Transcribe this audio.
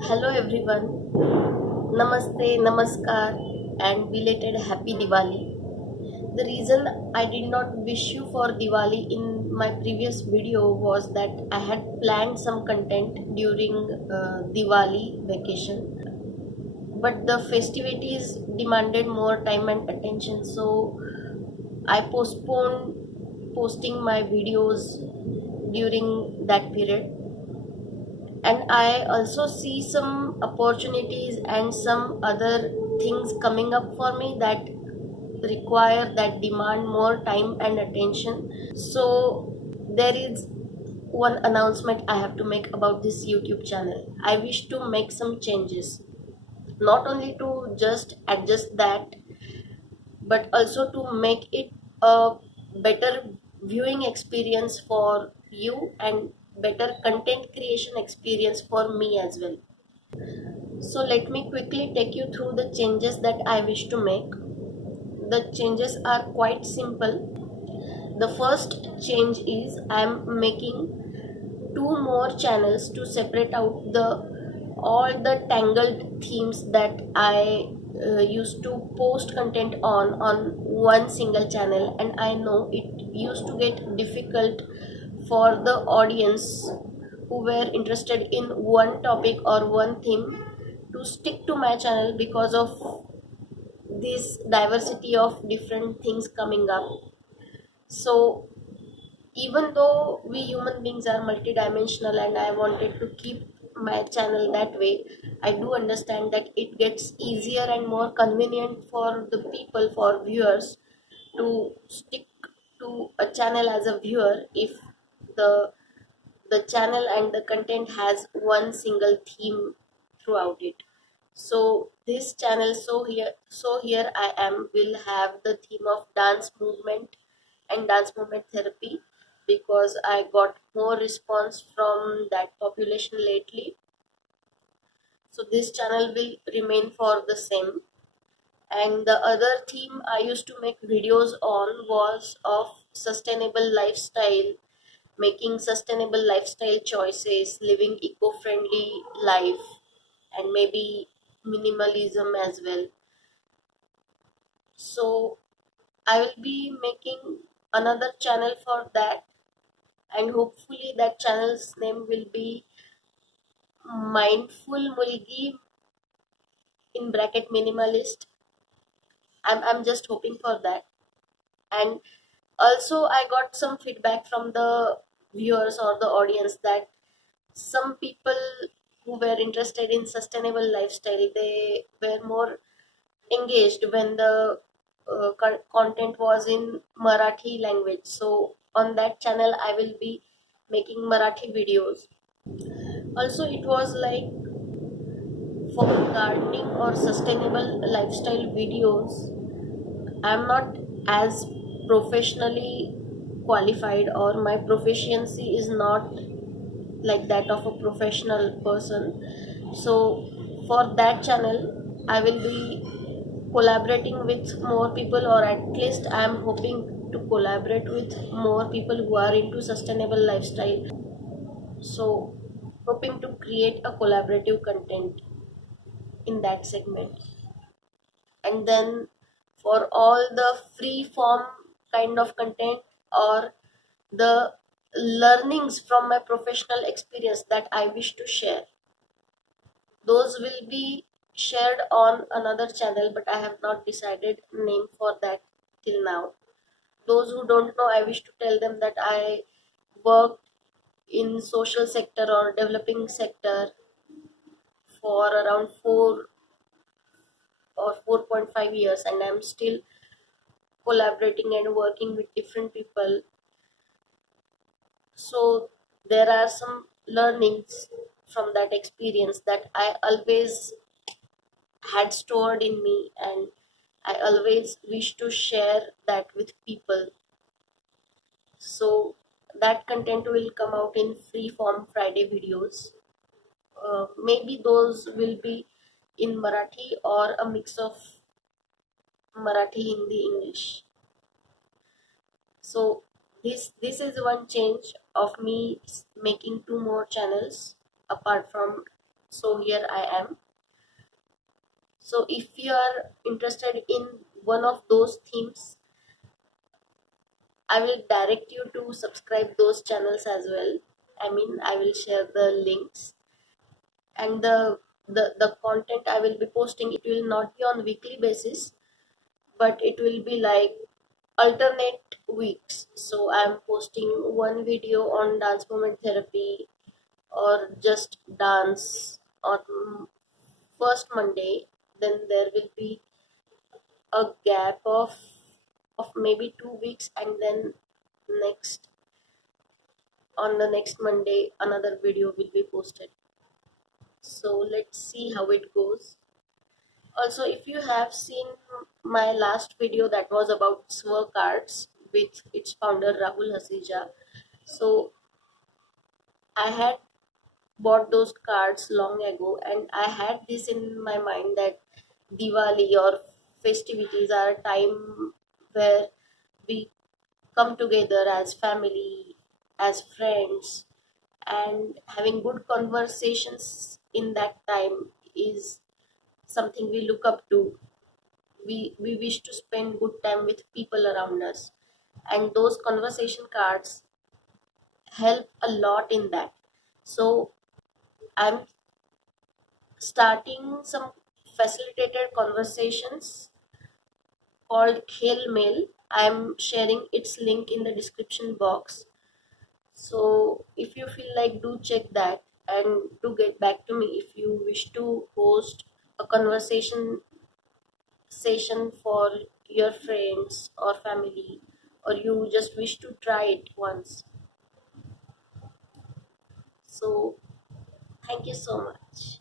Hello everyone, Namaste, Namaskar, and belated Happy Diwali. The reason I did not wish you for Diwali in my previous video was that I had planned some content during Diwali vacation, but the festivities demanded more time and attention, so I postponed posting my videos during that period. And I also see some opportunities and some other things coming up for me that require that demand more time and attention. So there is one announcement I have to make about this YouTube channel. I wish to make some changes, not only to just adjust that, but also to make it a better viewing experience for you and better content creation experience for me as well. So let me quickly take you through the changes that I wish to make. The changes are quite simple. The first change is I am making two more channels to separate out the all the tangled themes that I used to post content on one single channel, and I know it used to get difficult for the audience who were interested in one topic or one theme to stick to my channel because of this diversity of different things coming up. So even though we human beings are multidimensional and I wanted to keep my channel that way, I do understand that it gets easier and more convenient for the people, for viewers, to stick to a channel as a viewer if the the channel and the content has one single theme throughout it. So this channel, so here I am, will have the theme of dance movement and dance movement therapy, because I got more response from that population lately. So this channel will remain for the same. And the other theme I used to make videos on was of sustainable lifestyle, making sustainable lifestyle choices, living eco-friendly life, and maybe minimalism as well. So I will be making another channel for that, and hopefully that channel's name will be Mindful Mulgi, in bracket minimalist. I'm just hoping for that. And also I got some feedback from the viewers or the audience that some people who were interested in sustainable lifestyle, they were more engaged when the content was in Marathi language. So on that channel I will be making Marathi videos. Also it was like for gardening or sustainable lifestyle videos, I'm not as professionally qualified, or my proficiency is not like that of a professional person. So for that channel I will be collaborating with more people, or at least I am hoping to collaborate with more people who are into sustainable lifestyle. So hoping to create a collaborative content in that segment. And then for all the free form kind of content, or the learnings from my professional experience that I wish to share, those will be shared on another channel, but I have not decided name for that till now. Those who don't know, I wish to tell them that I worked in social sector or developing sector for around 4 or 4.5 years, and I'm still collaborating and working with different people. So there are some learnings from that experience that I always had stored in me, and I always wish to share that with people. So that content will come out in free form Friday videos. Maybe those will be in Marathi or a mix of Marathi, Hindi, English. So this is one change of me making two more channels apart from So here I am. So if you are interested in one of those themes, I will direct you to subscribe those channels as well. I mean, I will share the links, and the content I will be posting, it will not be on weekly basis, but it will be like alternate weeks. So I'm posting one video on dance movement therapy or just dance on first Monday. Then there will be a gap of maybe 2 weeks, and then next on the next Monday another video will be posted. So let's see how it goes. Also, if you have seen my last video that was about Swer cards with its founder Rahul Hasija, so I had bought those cards long ago, and I had this in my mind that Diwali or festivities are a time where we come together as family, as friends, and having good conversations in that time is something we look up to. We wish to spend good time with people around us, and those conversation cards help a lot in that. So I'm starting some facilitated conversations called Khel Mail. I'm sharing its link in the description box. So if you feel like, do check that and do get back to me if you wish to host a conversation session for your friends or family, or you just wish to try it once. So thank you so much.